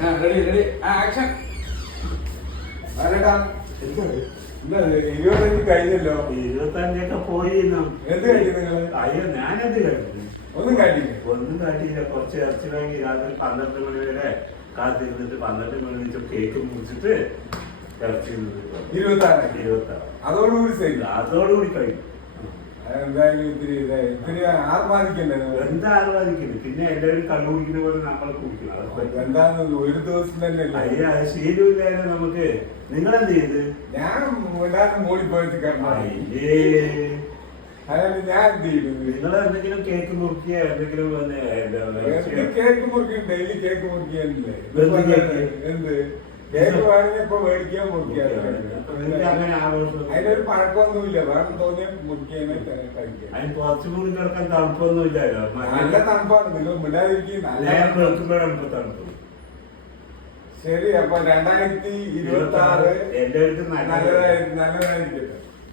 Ready ready action. 25 കഴിഞ്ഞല്ലോ. 25 പോയി. എന്ത് കഴിക്കും നിങ്ങള്? അയ്യോ ഞാനത് കഴിഞ്ഞു. ഒന്നും കാട്ടില്ല. ഒന്നും കാട്ടിയില്ല. കുറച്ച് ഇറച്ചി വാങ്ങി രാത്രി 12 മണി വരെ കാത്തിരുന്നിട്ട് 12 മണി വെച്ച് കേക്ക് മുറിച്ചിട്ട് ഇറച്ചി 26 അതോടുകൂടി ശരി. അതോടുകൂടി കഴിഞ്ഞു. എന്തായാലും ഇത്തിരി ആർമാദിക്കണ്ടേ? എന്താ ആർമാദിക്കുന്നത്? പിന്നെ എല്ലാവരും കള്ളു കുടിക്കുന്ന പോലെ നമ്മൾ കുടിക്കണം. എന്താന്ന് ഒരു ദിവസം തന്നെ അയ്യ ശീലമില്ലായിരുന്നു നമുക്ക്. നിങ്ങളെന്ത് ചെയ്ത്? ഞാൻ മോളി പോയിട്ട് അതായത് ഞാൻ എന്ത് ചെയ്തു? നിങ്ങൾ എന്തെങ്കിലും കേക്ക് മുറിക്കുക എന്തെങ്കിലും കേക്ക് മുറിക്കും. ഡെയിലി കേക്ക് മുറിക്കാനില്ലേ? എന്ത് കേക്ക് വാങ്ങിയപ്പോ മേടിക്കാൻ മുറിക്കാൻ അങ്ങനെ ആഘോഷം അതിനൊരു പഴക്കമൊന്നുമില്ല. വേറെ തോന്നിയാൽ മുറിക്കാനേ കഴിക്കാം. അതിന് കുറച്ചുകൂടി കിടക്കാൻ തണുപ്പൊന്നും ഇല്ലല്ലോ. നല്ല തണുപ്പാണ്. നിങ്ങൾ വിടാതിരിക്കും. തണുപ്പ്. ശരി. അപ്പൊ 2026 എല്ലാവർക്കും നല്ലതായിരിക്കട്ടെ.